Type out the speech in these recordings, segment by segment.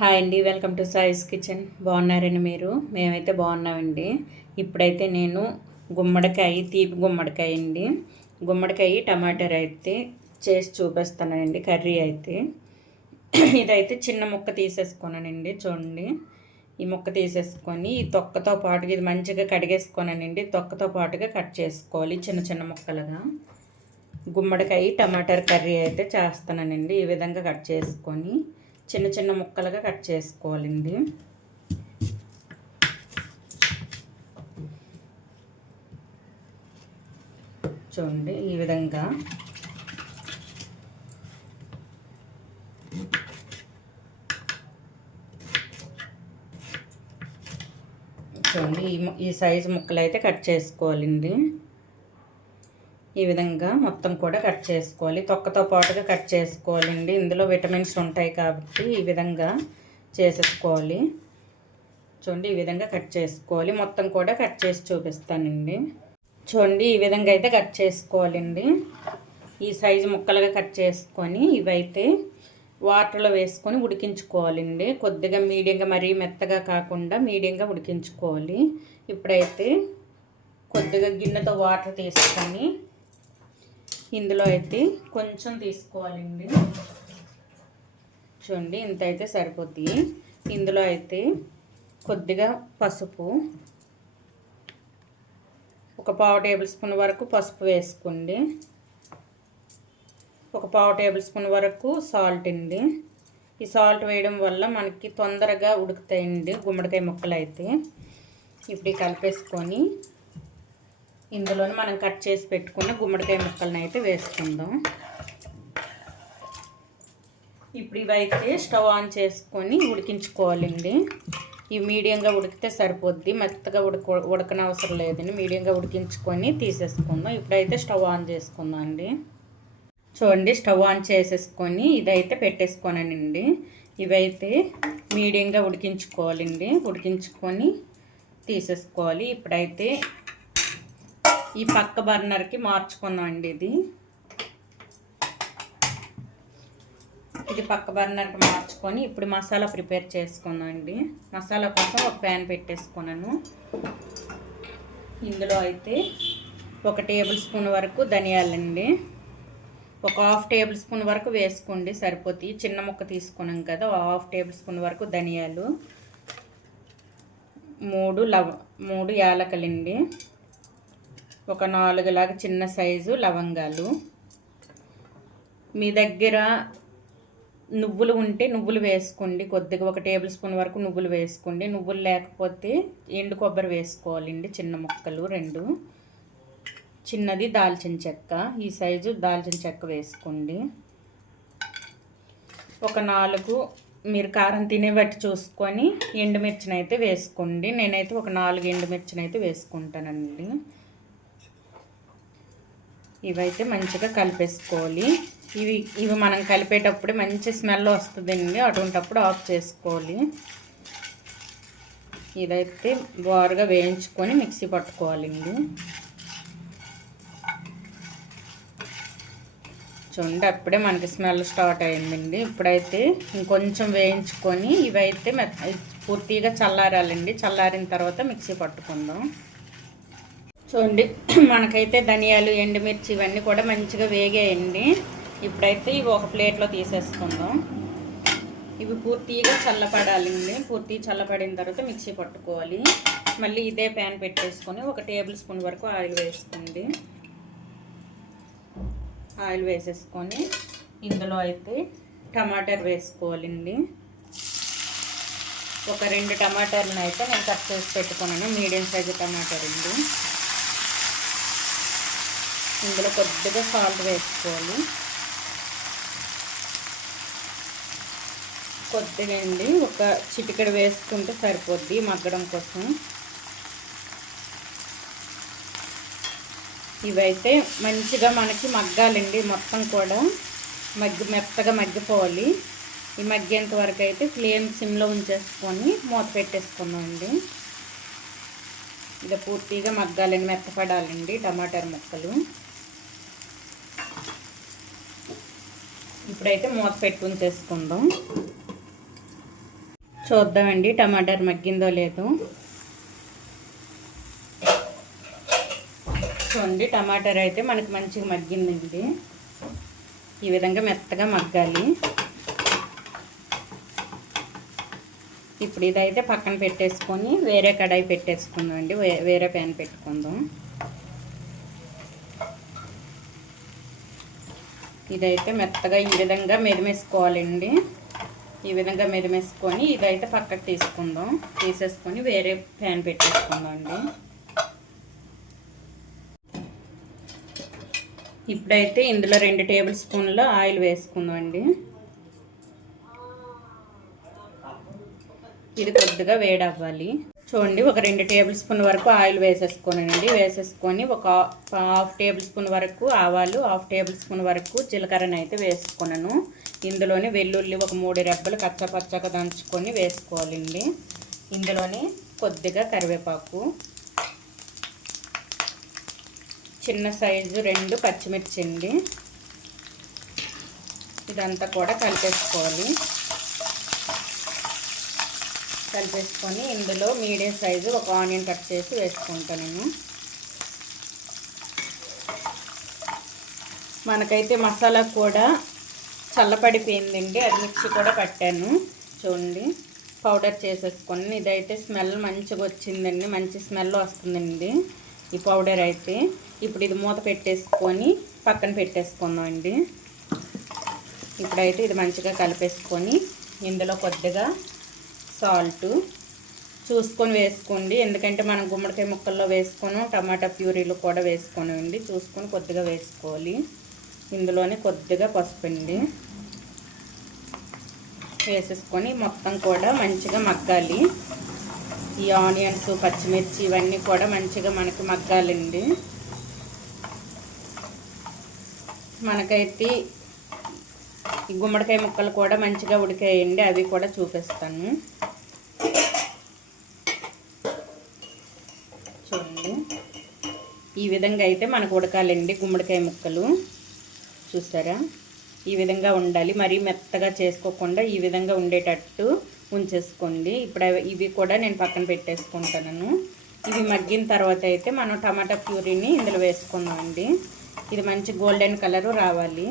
Hi అండి, welcome to సాయిస్ kitchen. బాగున్నారండి మీరు? మేమైతే బాగున్నామండి. ఇప్పుడైతే నేను తీపి గుమ్మడికాయ అండి, గుమ్మడికాయ టమాటర్ అయితే చేసి చూపిస్తానండి. కర్రీ అయితే ఇదైతే చిన్న ముక్క తీసేసుకున్నానండి. చూడండి, ఈ ముక్క తీసేసుకొని ఈ తొక్కతో పాటుగా ఇది మంచిగా కడిగేసుకున్నానండి. తొక్కతో పాటుగా కట్ చేసుకోవాలి చిన్న చిన్న ముక్కలుగా. గుమ్మడికాయ టమాటర్ కర్రీ అయితే చేస్తానండి. ఈ విధంగా కట్ చేసుకొని చిన్న చిన్న ముక్కలుగా కట్ చేసుకోవాలండి. చూడండి, ఈ విధంగా చూడండి, ఈ సైజు ముక్కలు అయితే కట్ చేసుకోవాలండి. ఈ విధంగా మొత్తం కూడా కట్ చేసుకోవాలి. తొక్కతో పాటుగా కట్ చేసుకోవాలండి. ఇందులో విటమిన్స్ ఉంటాయి కాబట్టి ఈ విధంగా చేసేసుకోవాలి. చూడండి, ఈ విధంగా కట్ చేసుకోవాలి. మొత్తం కూడా కట్ చేసి చూపిస్తానండి. చూడండి, ఈ విధంగా అయితే కట్ చేసుకోవాలండి. ఈ సైజు ముక్కలుగా కట్ చేసుకొని ఇవైతే వాటర్లో వేసుకొని ఉడికించుకోవాలండి. కొద్దిగా మీడియంగా, మరీ మెత్తగా కాకుండా మీడియంగా ఉడికించుకోవాలి. ఇప్పుడైతే కొద్దిగా గిన్నెతో వాటర్ తీసుకొని ఇందులో అయితే కొంచెం తీసుకోవాలండి. చూడండి, ఇంత అయితే సరిపోద్ది. ఇందులో అయితే కొద్దిగా పసుపు, ఒక 1/2 టేబుల్ స్పూన్ వరకు పసుపు వేసుకోండి. ఒక 1/2 టేబుల్ స్పూన్ వరకు సాల్ట్ అండి. ఈ సాల్ట్ వేయడం వల్ల మనకి తొందరగా ఉడుకుతాయండి గుమ్మడికాయ ముక్కలు అయితే. ఇప్పుడు కలిపేసుకొని ఇందులోనే మనం కట్ చేసి పెట్టుకున్న గుమ్మడికాయ ముక్కలను అయితే వేసుకుందాం. ఇప్పుడు ఇవైతే స్టవ్ ఆన్ చేసుకొని ఉడికించుకోవాలండి. ఇవి మీడియంగా ఉడికితే సరిపోద్ది, మెత్తగా ఉడకనవసరం లేదండి. మీడియంగా ఉడికించుకొని తీసేసుకుందాం. ఇప్పుడైతే స్టవ్ ఆన్ చేసుకుందాం అండి. చూడండి, స్టవ్ ఆన్ చేసేసుకొని ఇదైతే పెట్టేసుకోనండి. ఇవైతే మీడియంగా ఉడికించుకోవాలండి. ఉడికించుకొని తీసేసుకోవాలి. ఇప్పుడైతే ఈ పక్క బర్నర్కి మార్చుకుందాం అండి. ఇది పక్క బర్నర్కి మార్చుకొని ఇప్పుడు మసాలా ప్రిపేర్ చేసుకుందాం అండి. మసాలా కోసం ఒక ప్యాన్ పెట్టేసుకున్నాను. ఇందులో అయితే 1 టేబుల్ స్పూన్ వరకు ధనియాలండి, ఒక 1/2 టేబుల్ స్పూన్ వరకు వేసుకోండి, సరిపోతాయి. చిన్న ముక్క తీసుకున్నాం కదా, 1/2 టేబుల్ స్పూన్ వరకు ధనియాలు, 3 యాలకులండి, ఒక 4 చిన్న సైజు లవంగాలు. మీ దగ్గర నువ్వులు ఉంటే నువ్వులు వేసుకోండి. కొద్దిగా 1 టేబుల్ స్పూన్ వరకు నువ్వులు వేసుకోండి. నువ్వులు లేకపోతే ఎండు కొబ్బరి వేసుకోవాలండి, చిన్న ముక్కలు 2. చిన్నది దాల్చిన చెక్క, ఈ సైజు దాల్చిన చెక్క వేసుకోండి. ఒక 4 మీరు కారం తినే బట్టి చూసుకొని ఎండుమిర్చిని అయితే వేసుకోండి. నేనైతే ఒక 4 ఎండుమిర్చిని అయితే వేసుకుంటానండి. ఇవైతే మంచిగా కలిపేసుకోవాలి. ఇవి మనం కలిపేటప్పుడు మంచి స్మెల్ వస్తుందండి, అటువంటిప్పుడు ఆఫ్ చేసుకోవాలి. ఇదైతే బారుగా వేయించుకొని మిక్సీ పట్టుకోవాలండి. చూడండి, అప్పుడే మనకి స్మెల్ స్టార్ట్ అయిందండి. ఇప్పుడైతే ఇంకొంచెం వేయించుకొని ఇవైతే పూర్తిగా చల్లారాలండి. చల్లారిన తర్వాత మిక్సీ పట్టుకుందాం. చూడండి, మనకైతే ధనియాలు, ఎండుమిర్చి ఇవన్నీ కూడా మంచిగా వేగాయండి. ఇప్పుడైతే ఇవి ఒక ప్లేట్లో తీసేసుకుందాం. ఇవి పూర్తిగా చల్లపడాలండి. పూర్తిగా చల్లపడిన తర్వాత మిక్సీ పట్టుకోవాలి. మళ్ళీ ఇదే ప్యాన్ పెట్టేసుకొని 1 టేబుల్ స్పూన్ వరకు ఆయిల్ వేసుకోండి. ఆయిల్ వేసేసుకొని ఇందులో అయితే టమాటాలు వేసుకోవాలండి. ఒక 2 టమాటాలను అయితే నేను కట్ చేసి పెట్టుకున్నాను, మీడియం సైజు టమాటాలు అండి. ఇందులో కొద్దిగా సాల్ట్ వేసుకోవాలి. కొద్దిగా అండి, ఒక చిటికెడు వేసుకుంటే సరిపోద్ది మగ్గడం కోసం. ఇవైతే మంచిగా మనకి మగ్గాలండి, మొత్తం కూడా మెత్తగా మగ్గిపోవాలి. ఈ మగ్గేంత వరకు అయితే ఫ్లేమ్ సిమ్లో ఉంచేసుకొని మూత పెట్టేసుకుందామండి. ఇలా పూర్తిగా మగ్గాలండి, మెత్తపడాలండి టమాటార్ ముక్కలు. ఇప్పుడైతే మూత పెట్టి ఉంచేసుకుందాం. చూద్దామండి టమాటాలు మగ్గిందో లేదో. చూడండి టమాటాలు అయితే మనకి మంచిగా మగ్గిందండి. ఈ విధంగా మెత్తగా మగ్గాలి. ఇప్పుడు ఇదైతే పక్కన పెట్టేసుకొని వేరే కడాయి పెట్టేసుకుందాం అండి. వేరే ప్యాన్ పెట్టుకుందాం. ఇదైతే మెత్తగా ఈ విధంగా మెదిమేసుకోవాలండి. ఈ విధంగా మెదిమేసుకొని ఇదైతే పక్కకు తీసేసుకొని వేరే ప్యాన్ పెట్టేసుకుందాం అండి. ఇప్పుడైతే ఇందులో 2 టేబుల్ స్పూన్ల ఆయిల్ వేసుకుందాం అండి. ఇది కొద్దిగా వేడవ్వాలి. చూడండి ఒక 2 టేబుల్ స్పూన్ వరకు ఆయిల్ వేసేసుకోనండి. వేసేసుకొని ఒక 1/2 టేబుల్ స్పూన్ వరకు ఆవాలు, 1/2 టేబుల్ స్పూన్ వరకు జీలకర్రను అయితే వేసుకున్నాను. ఇందులోని వెల్లుల్లి ఒక 3 రెబ్బలు కచ్చపచ్చగా దంచుకొని వేసుకోవాలండి. ఇందులోని కొద్దిగా కరివేపాకు, చిన్న సైజు 2 పచ్చిమిర్చి అండి. ఇదంతా కూడా కలిపేసుకోవాలి. కలిపేసుకొని ఇందులో మీడియం సైజు ఒక ఆనియన్ కట్ చేసి వేసుకుంటాను నేను. మనకైతే మసాలా కూడా చల్లపడిపోయిందండి. అది మిక్సీ కూడా పట్టాను. చూడండి పౌడర్ చేసేసుకొని ఇదైతే స్మెల్ మంచిగా వచ్చిందండి. మంచి స్మెల్ వస్తుందండి ఈ పౌడర్ అయితే. ఇప్పుడు ఇది మూత పెట్టేసుకొని పక్కన పెట్టేసుకుందాం అండి. ఇప్పుడైతే ఇది మంచిగా కలిపేసుకొని ఇందులో కొద్దిగా సాల్ట్ చూసుకొని వేసుకోండి. ఎందుకంటే మనం గుమ్మడికాయ ముక్కల్లో వేసుకొని టమాటా ప్యూరీలు కూడా వేసుకోనండి. చూసుకొని కొద్దిగా వేసుకోవాలి. ఇందులోనే కొద్దిగా పసుపు అండి వేసేసుకొని మొత్తం కూడా మంచిగా మగ్గాలి. ఈ ఆనియన్స్, పచ్చిమిర్చి ఇవన్నీ కూడా మంచిగా మనకి మగ్గాలండి. మనకైతే ఈ గుమ్మడికాయ ముక్కలు కూడా మంచిగా ఉడికాయండి. అవి కూడా చూపిస్తాను. చూడండి ఈ విధంగా అయితే మనకు ఉడకాలండి గుమ్మడికాయ ముక్కలు. చూసారా ఈ విధంగా ఉండాలి. మరీ మెత్తగా చేసుకోకుండా ఈ విధంగా ఉండేటట్టు ఉంచేసుకోండి. ఇప్పుడు ఇవి కూడా నేను పక్కన పెట్టేసుకుంటాను. ఇవి మగ్గిన తర్వాత అయితే మనం టమాటా ప్యూరీని ఇందులో వేసుకుందామండి. ఇది మంచి గోల్డెన్ కలరు రావాలి.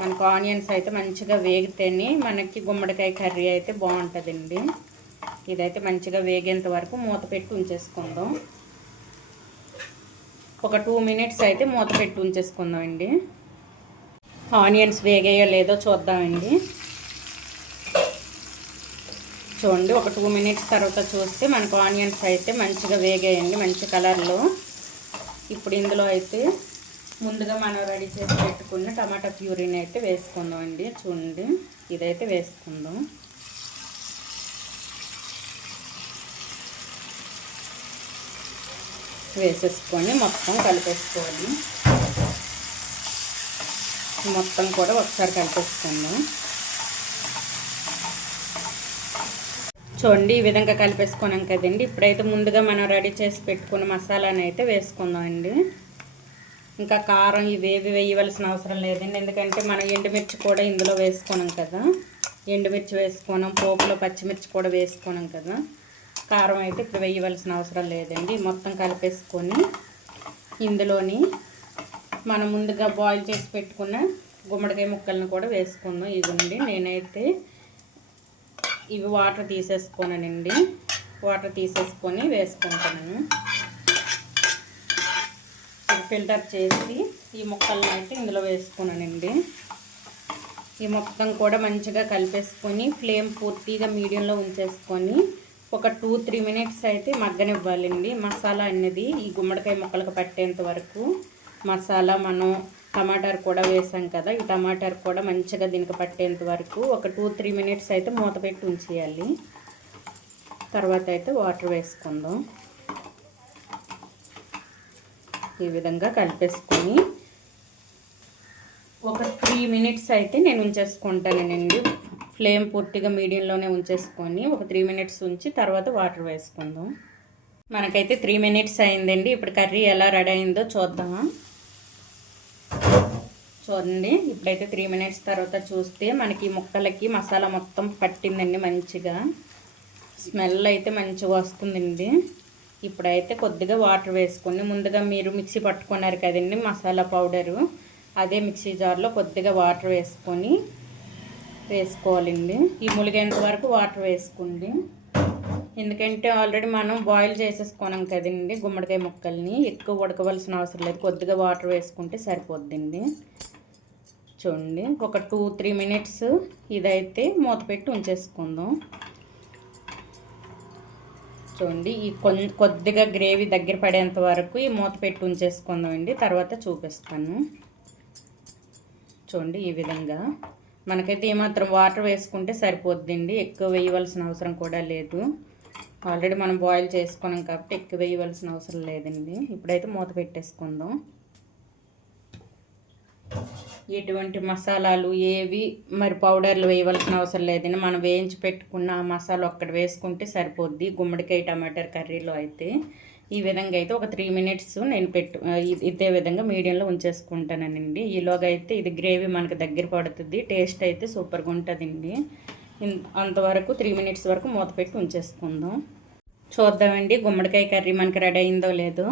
మనకు ఆనియన్స్ అయితే మంచిగా వేగితేనే మనకి గుమ్మడికాయ కర్రీ అయితే బాగుంటుందండి. ఇదైతే మంచిగా వేగేంత వరకు మూత పెట్టి ఉంచేసుకుందాం. ఒక 2 మినిట్స్ అయితే మూత పెట్టి ఉంచేసుకుందాం అండి. ఆనియన్స్ వేగాయో లేదో చూద్దామండి. చూడండి ఒక 2 మినిట్స్ తర్వాత చూస్తే మనకు ఆనియన్స్ అయితే మంచిగా వేగాయండి మంచి కలర్లో. ఇప్పుడు ఇందులో అయితే ముందుగా మనం రెడీ చేసి పెట్టుకున్న టమాటా ప్యూరీని అయితే వేసుకుందాం అండి. చూడండి ఇదైతే వేసుకుందాం. వేసేసుకొని మొత్తం కలిపేసుకోవాలి. మొత్తం కూడా ఒకసారి కలిపేసుకుందాం. చూడండి ఈ విధంగా కలిపేసుకున్నాం కదండి. ఇప్పుడైతే ముందుగా మనం రెడీ చేసి పెట్టుకున్న మసాలాని అయితే వేసుకుందాం అండి. ఇంకా కారం ఇవేవి వేయవలసిన అవసరం లేదండి. ఎందుకంటే మనం ఎండుమిర్చి కూడా ఇందులో వేసుకున్నాం కదా. ఎండుమిర్చి వేసుకున్నాం, పోపులో పచ్చిమిర్చి కూడా వేసుకున్నాం కదా. కారం అయితే ఇప్పుడు వేయవలసిన అవసరం లేదండి. మొత్తం కలిపేసుకొని ఇందులోని మనం ముందుగా బాయిల్ చేసి పెట్టుకున్న గుమ్మడికాయ ముక్కలను కూడా వేసుకుందాం. ఇదిగోండి నేనైతే ఇవి వాటర్ తీసేసుకోనండి. వాటర్ తీసేసుకొని వేసుకుంటాను. ఫిల్టర్ చేసి ఈ ముక్కలను అయితే ఇందులో వేసుకున్నానండి. ఈ మొత్తం కూడా మంచిగా కలిపేసుకొని ఫ్లేమ్ పూర్తిగా మీడియంలో ఉంచేసుకొని ఒక 2-3 మినిట్స్ అయితే మగ్గనివ్వాలండి. మసాలా అనేది ఈ గుమ్మడికాయ ముక్కలకు పట్టేంత వరకు మసాలా మనం టమాటాలు కూడా వేసాం కదా, ఈ టమాటాలు కూడా మంచిగా దీనికి పట్టేంత వరకు ఒక 2-3 మినిట్స్ అయితే మూత పెట్టి ఉంచేయాలి. తర్వాత అయితే వాటర్ వేసుకుందాం. ఈ విధంగా కలిపేసుకొని ఒక 3 మినిట్స్ అయితే నేను ఉంచేసుకుంటానండి. ఫ్లేమ్ పూర్తిగా మీడియంలోనే ఉంచేసుకొని ఒక 3 మినిట్స్ ఉంచి తర్వాత వాటర్ వేసుకుందాం. మనకైతే 3 మినిట్స్ అయిందండి. ఇప్పుడు కర్రీ ఎలా రెడీ అయిందో చూద్దామా. చూడండి ఇప్పుడైతే 3 మినిట్స్ తర్వాత చూస్తే మనకి ముక్కలకి మసాలా మొత్తం పట్టిందండి మంచిగా. స్మెల్ అయితే మంచిగా వస్తుందండి. ఇప్పుడైతే కొద్దిగా వాటర్ వేసుకొని ముందుగా మీరు మిక్సీ పట్టుకున్నారు కదండి మసాలా పౌడరు, అదే మిక్సీ జార్లో కొద్దిగా వాటర్ వేసుకోవాలండి. ఈ ములిగేంత వరకు వాటర్ వేసుకోండి. ఎందుకంటే ఆల్రెడీ మనం బాయిల్ చేసేసుకున్నాం కదండి గుమ్మడికాయ ముక్కల్ని, ఎక్కువ ఉడకవలసిన అవసరం లేదు. కొద్దిగా వాటర్ వేసుకుంటే సరిపోద్దండి. చూడండి ఒక 2-3 మినిట్స్ ఇదైతే మూత పెట్టి ఉంచేసుకుందాం. చూడండి ఈ కొద్దిగా గ్రేవీ దగ్గర పడేంత వరకు ఈ మూత పెట్టి ఉంచేసుకుందాం అండి. తర్వాత చూపిస్తాను. చూడండి ఈ విధంగా మనకైతే ఏమాత్రం వాటర్ వేసుకుంటే సరిపోద్దండి. ఎక్కువ వేయవలసిన అవసరం కూడా లేదు. ఆల్రెడీ మనం బాయిల్ చేసుకున్నాం కాబట్టి ఎక్కువ వేయవలసిన అవసరం లేదండి. ఇప్పుడైతే మూత పెట్టేసుకుందాం. ఎటువంటి మసాలాలు ఏవి మరి పౌడర్లు వేయవలసిన అవసరం లేదండి. మనం వేయించి పెట్టుకున్న ఆ మసాలా ఒక్కటి వేసుకుంటే సరిపోద్ది గుమ్మడికాయ టమాటర్ కర్రీలో అయితే. ఈ విధంగా అయితే ఒక 3 మినిట్స్ నేను ఇదే విధంగా మీడియంలో ఉంచేసుకుంటానండి. ఈలోగా అయితే ఇది గ్రేవీ మనకు దగ్గర పడుతుంది. టేస్ట్ అయితే సూపర్గా ఉంటుందండి. అంతవరకు 3 మినిట్స్ వరకు మూత పెట్టి ఉంచేసుకుందాం. చూద్దామండి గుమ్మడికాయ కర్రీ మనకి రెడీ అయిందో లేదో.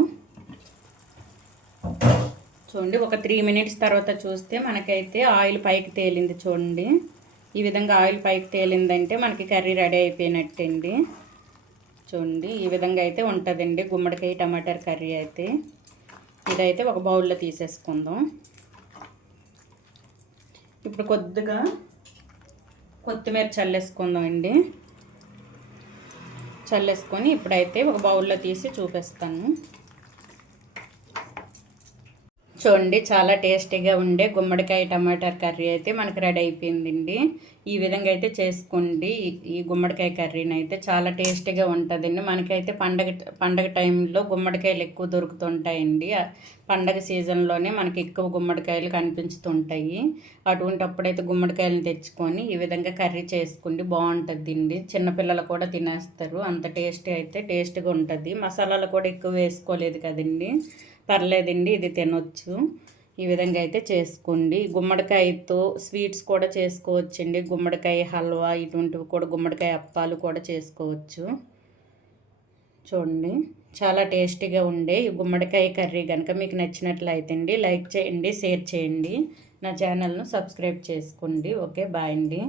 చూడండి ఒక 3 మినిట్స్ తర్వాత చూస్తే మనకైతే ఆయిల్ పైకి తేలింది. చూడండి ఈ విధంగా ఆయిల్ పైకి తేలిందంటే మనకి కర్రీ రెడీ అయిపోయినట్టండి. చూడండి ఈ విధంగా అయితే ఉంటుందండి గుమ్మడికాయ టమాటర్ కర్రీ అయితే. ఇదైతే ఒక బౌల్లో తీసేసుకుందాం. ఇప్పుడు కొద్దిగా కొత్తిమీర చల్లేసుకుందాం అండి. చల్లేసుకొని ఇప్పుడైతే ఒక బౌల్లో తీసి చూపిస్తాను. చూడండి చాలా టేస్టీగా ఉండే గుమ్మడికాయ టమాటర్ కర్రీ అయితే మనకు రెడీ అయిపోయిందండి. ఈ విధంగా అయితే చేసుకోండి. ఈ గుమ్మడికాయ కర్రీని అయితే చాలా టేస్టీగా ఉంటుందండి. మనకైతే పండగ టైంలో గుమ్మడికాయలు ఎక్కువ దొరుకుతుంటాయండి. పండగ సీజన్లోనే మనకి ఎక్కువ గుమ్మడికాయలు కనిపించుతుంటాయి. అటువంటిప్పుడైతే గుమ్మడికాయలను తెచ్చుకొని ఈ విధంగా కర్రీ చేసుకోండి, బాగుంటుందండి. చిన్నపిల్లలు కూడా తినేస్తారు, అంత టేస్ట్గా ఉంటుంది. మసాలాలు కూడా ఎక్కువ వేసుకోలేదు కదండి, పర్లేదండి, ఇది తినొచ్చు. ఈ విధంగా అయితే చేసుకోండి. గుమ్మడికాయతో స్వీట్స్ కూడా చేసుకోవచ్చండి. గుమ్మడికాయ హల్వా ఇటువంటివి కూడా, గుమ్మడికాయ అప్పాలు కూడా చేసుకోవచ్చు. చూడండి చాలా టేస్టీగా ఉండే ఈ గుమ్మడికాయ కర్రీ కనుక మీకు నచ్చినట్లయితే అండి లైక్ చేయండి, షేర్ చేయండి, నా ఛానల్ను సబ్స్క్రైబ్ చేసుకోండి. ఓకే, బాయ్ అండి.